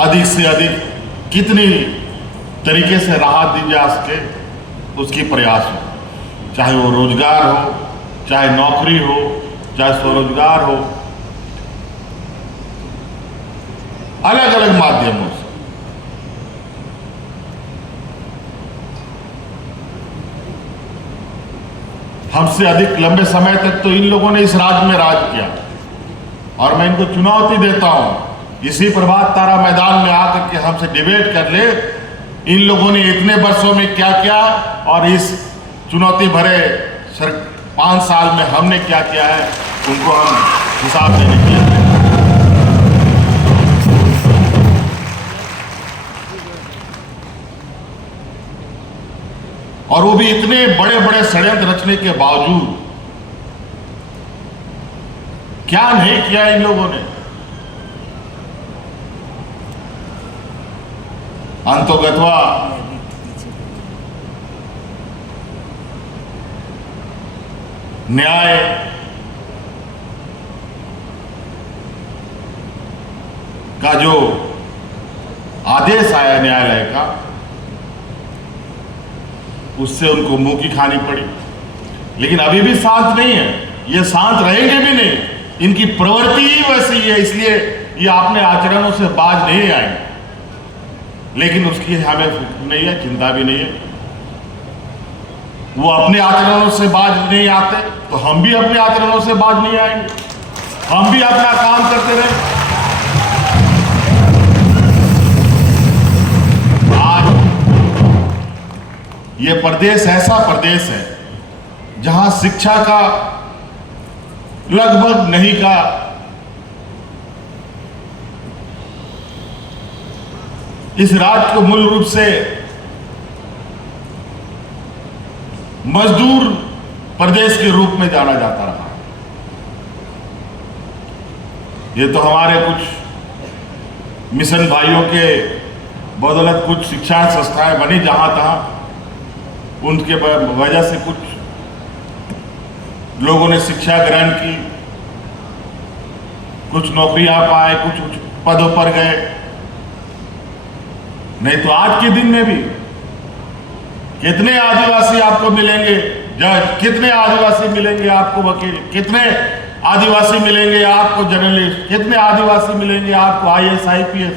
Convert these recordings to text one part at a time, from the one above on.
अधिक से अधिक कितनी तरीके से राहत दी जा सके उसकी प्रयास हो, चाहे वो रोजगार हो, चाहे नौकरी हो, चाहे स्वरोजगार हो, अलग अलग माध्यमों से। हमसे अधिक लंबे समय तक तो इन लोगों ने इस राज्य में राज किया और मैं इनको चुनौती देता हूं, इसी प्रभात तारा मैदान में आकर के हमसे डिबेट कर ले, इन लोगों ने इतने वर्षों में क्या किया और इस चुनौती भरे 5 साल में हमने क्या किया है, उनको हम हिसाब देने के लिए। और वो भी इतने बड़े बड़े षड्यंत्र रचने के बावजूद क्या नहीं किया इन लोगों ने। अंतोगत्वा न्याय का जो आदेश आया न्यायालय का, उससे उनको मुंह की खानी पड़ी। लेकिन अभी भी शांत नहीं है, ये शांत रहेंगे भी नहीं, इनकी प्रवृत्ति ही वैसी है, इसलिए ये अपने आचरणों से बाज नहीं आएंगे। लेकिन उसकी हमें फिक्र नहीं है, चिंता भी नहीं है। वो अपने आचरणों से बाज नहीं आते तो हम भी अपने आचरणों से बाज नहीं आएंगे, हम भी अपना काम करते रहे। आज ये प्रदेश ऐसा प्रदेश है जहां शिक्षा का लगभग नहीं का इस राज्य को मूल रूप से मजदूर प्रदेश के रूप में जाना जाता रहा। ये तो हमारे कुछ मिशन भाइयों के बदौलत कुछ शिक्षा संस्थाएं बनी जहां तहां, उनके वजह से कुछ लोगों ने शिक्षा ग्रहण की, कुछ नौकरियां पाए, कुछ पदों पर गए। नहीं तो आज के दिन में भी कितने आदिवासी आपको मिलेंगे जज, कितने आदिवासी मिलेंगे आपको वकील, कितने आदिवासी मिलेंगे आपको जर्नलिस्ट, कितने आदिवासी मिलेंगे आपको IAS IPS।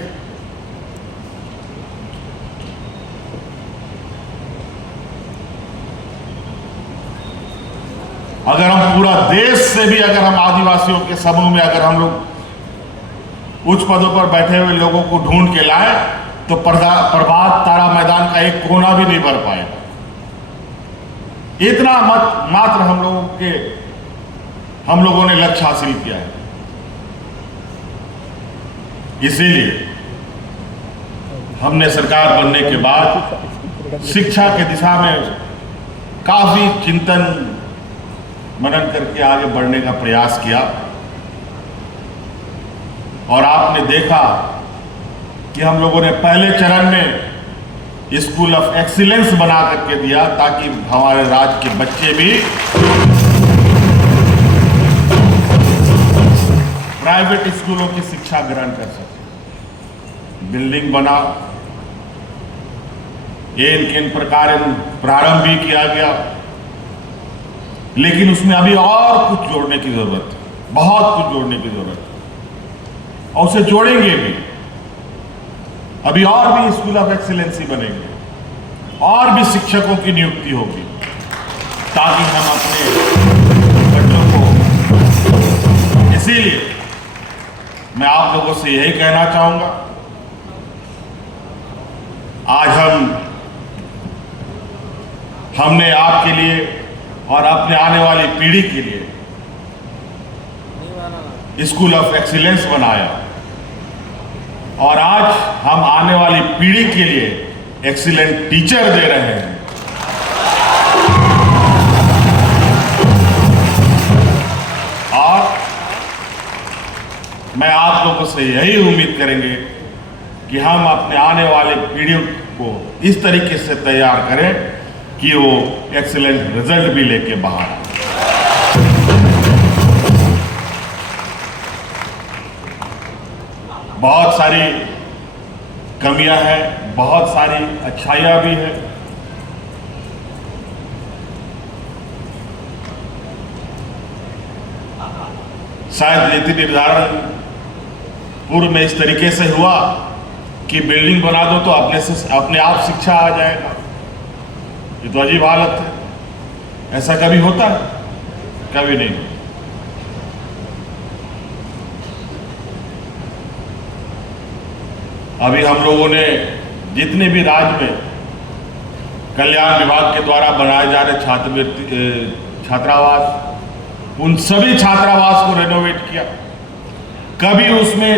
अगर हम पूरा देश से भी अगर हम आदिवासियों के समूह में अगर हम लोग उच्च पदों पर बैठे हुए लोगों को ढूंढ के लाए तो प्रभात तारा मैदान का एक कोना भी नहीं भर पाएगा। इतना मात्र हम लोगों ने लक्ष्य हासिल किया है। इसीलिए हमने सरकार बनने के बाद शिक्षा के दिशा में काफी चिंतन मनन करके आगे बढ़ने का प्रयास किया और आपने देखा कि हम लोगों ने पहले चरण में स्कूल ऑफ एक्सीलेंस बना करके दिया ताकि हमारे राज्य के बच्चे भी प्राइवेट स्कूलों की शिक्षा ग्रहण कर सके। बिल्डिंग बना, इन प्रकार प्रारंभ भी किया गया, लेकिन उसमें अभी और कुछ जोड़ने की जरूरत है, बहुत कुछ जोड़ने की जरूरत है और उसे जोड़ेंगे भी। अभी और भी स्कूल ऑफ एक्सीलेंसी बनेंगे और भी शिक्षकों की नियुक्ति होगी ताकि हम अपने बच्चों को। इसीलिए मैं आप लोगों से यही कहना चाहूंगा, आज हमने आपके लिए और अपने आने वाली पीढ़ी के लिए स्कूल ऑफ एक्सीलेंस बनाया और आज हम आने वाली पीढ़ी के लिए एक्सीलेंट टीचर दे रहे हैं। और मैं आप लोगों से यही उम्मीद करेंगे कि हम अपने आने वाले पीढ़ियों को इस तरीके से तैयार करें कि वो एक्सीलेंट रिजल्ट भी लेके बाहर आए। बहुत सारी कमियां हैं, बहुत सारी अच्छाइयां भी हैं। शायद नीति निर्धारण पूर्व में इस तरीके से हुआ कि बिल्डिंग बना दो तो अपने आप शिक्षा आ जाएगा। ये तो अजीब हालत है। ऐसा कभी होता है? कभी नहीं। अभी हम लोगों ने जितने भी राज्य में कल्याण विभाग के द्वारा बनाए जा रहे छात्रावास, उन सभी छात्रावास को रेनोवेट किया। कभी उसमें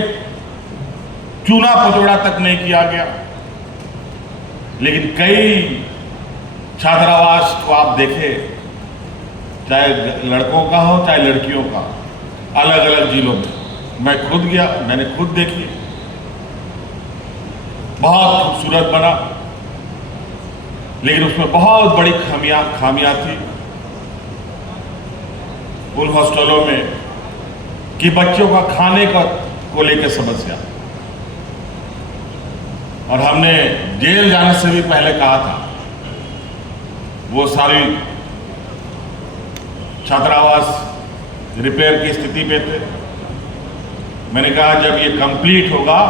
चूना पचोड़ा तक नहीं किया गया। लेकिन कई छात्रावास को आप देखें, चाहे लड़कों का हो चाहे लड़कियों का, अलग अलग जिलों में। मैं खुद गया, मैंने खुद देखी, बहुत खूबसूरत बना, लेकिन उसमें बहुत बड़ी खामियां थी उन हॉस्टलों में कि बच्चों का खाने को लेकर समस्या। और हमने जेल जाने से भी पहले कहा था, वो सारी छात्रावास रिपेयर की स्थिति पे थे। मैंने कहा जब ये कंप्लीट होगा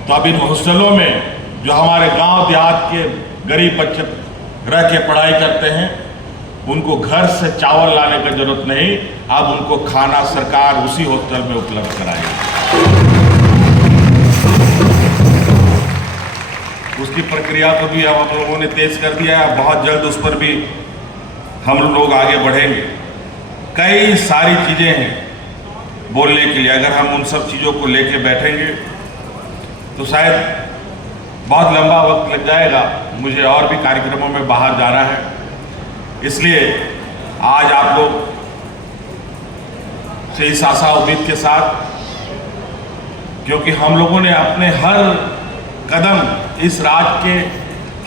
तो अब इन हॉस्टलों में जो हमारे गांव देहात के गरीब बच्चे रह के पढ़ाई करते हैं, उनको घर से चावल लाने की जरूरत नहीं, अब उनको खाना सरकार उसी हॉस्टल में उपलब्ध कराएगी। उसकी प्रक्रिया को भी हम लोगों ने तेज कर दिया है। बहुत जल्द उस पर भी हम लोग आगे बढ़ेंगे। कई सारी चीजें हैं बोलने के लिए। अगर हम उन सब चीजों को लेके बैठेंगे तो शायद बहुत लंबा वक्त लग जाएगा। मुझे और भी कार्यक्रमों में बाहर जाना है, इसलिए आज आप लोग से इस आशा उम्मीद के साथ, क्योंकि हम लोगों ने अपने हर कदम इस राज्य के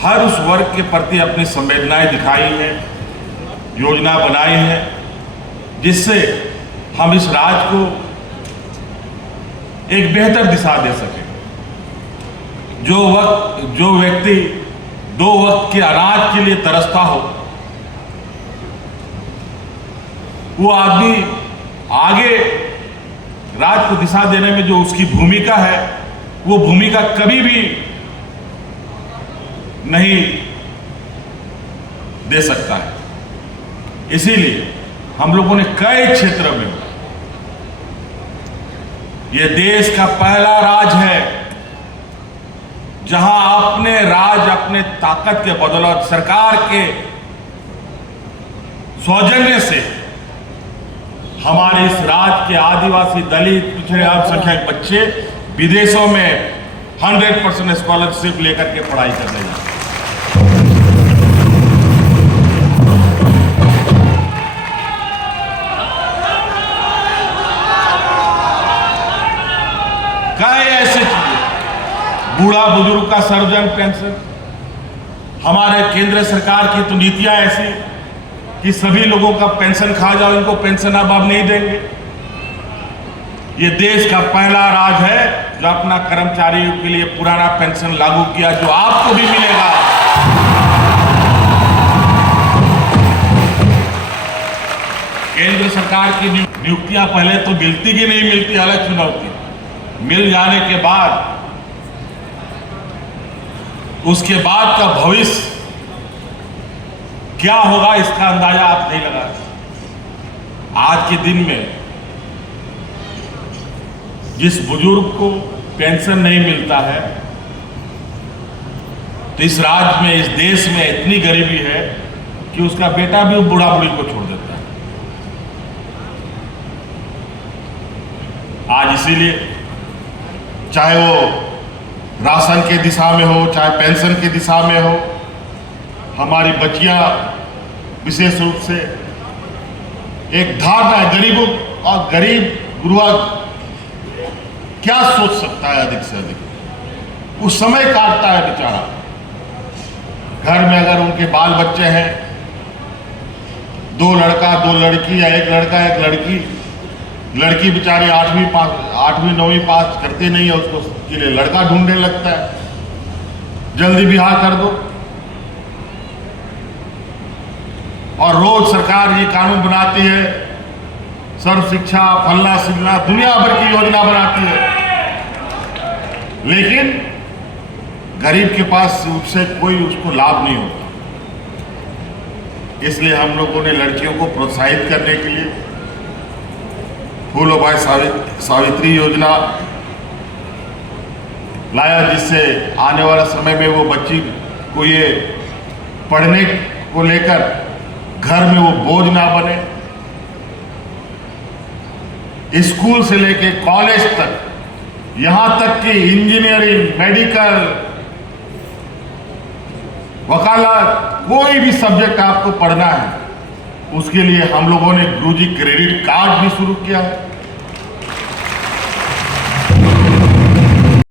हर उस वर्ग के प्रति अपनी संवेदनाएं दिखाई हैं, योजना बनाई है, जिससे हम इस राज्य को एक बेहतर दिशा दे सकें। जो व्यक्ति 2 वक्त के अनाज के लिए तरसता हो, वो आदमी आगे राज्य को दिशा देने में जो उसकी भूमिका है, वो भूमिका कभी भी नहीं दे सकता है। इसीलिए हम लोगों ने कई क्षेत्र में, ये देश का पहला राज्य है जहां अपने राज्य, अपने ताकत के बदौलत, सरकार के सौजन्य से हमारे इस राज्य के आदिवासी, दलित, पिछड़े अल्पसंख्यक बच्चे विदेशों में 100% स्कॉलरशिप लेकर के पढ़ाई कर रहे हैं। कई ऐसे चीजें, बूढ़ा बुजुर्ग का सर्वजन पेंशन, हमारे केंद्र सरकार की तो नीतियां ऐसी कि सभी लोगों का पेंशन खा जाओ, इनको पेंशन अब नहीं देंगे। ये देश का पहला राज्य है जो अपना कर्मचारियों के लिए पुराना पेंशन लागू किया, जो आपको भी मिलेगा। केंद्र सरकार की नियुक्तियां पहले तो मिलती कि नहीं मिलती, अलग चुनौती। मिल जाने के बाद उसके बाद का भविष्य क्या होगा, इसका अंदाजा आप नहीं लगा सकते। आज के दिन में जिस बुजुर्ग को पेंशन नहीं मिलता है, तो इस राज्य में, इस देश में इतनी गरीबी है कि उसका बेटा भी बूढ़ा बूढ़ी को छोड़ देता है। आज इसीलिए चाहे वो राशन के दिशा में हो, चाहे पेंशन की दिशा में हो, हमारी बच्चियां विशेष रूप से एक धारणा है, गरीबों और गरीब गुरुआ क्या सोच सकता है अधिक से अधिक, उस समय काटता है बेचारा। घर में अगर उनके बाल बच्चे हैं, 2 लड़का 2 लड़की या 1 लड़का 1 लड़की, लड़की बेचारी 8वीं 9वीं पास करती नहीं है, उसको उसके लिए लड़का ढूंढने लगता है, जल्दी ब्याह कर दो। और रोज सरकार ये कानून बनाती है, सर्व शिक्षा, फलना सिलना, दुनिया भर की योजना बनाती है, लेकिन गरीब के पास उससे कोई उसको लाभ नहीं होता। इसलिए हम लोगों ने लड़कियों को प्रोत्साहित करने के लिए फूलोबाई सावित्री योजना लाया, जिससे आने वाला समय में वो बच्ची को ये पढ़ने को लेकर घर में वो बोझ ना बने। स्कूल से लेके कॉलेज तक, यहां तक कि इंजीनियरिंग, मेडिकल, वकालत, कोई भी सब्जेक्ट आपको पढ़ना है, उसके लिए हम लोगों ने गुरुजी क्रेडिट कार्ड भी शुरू किया है।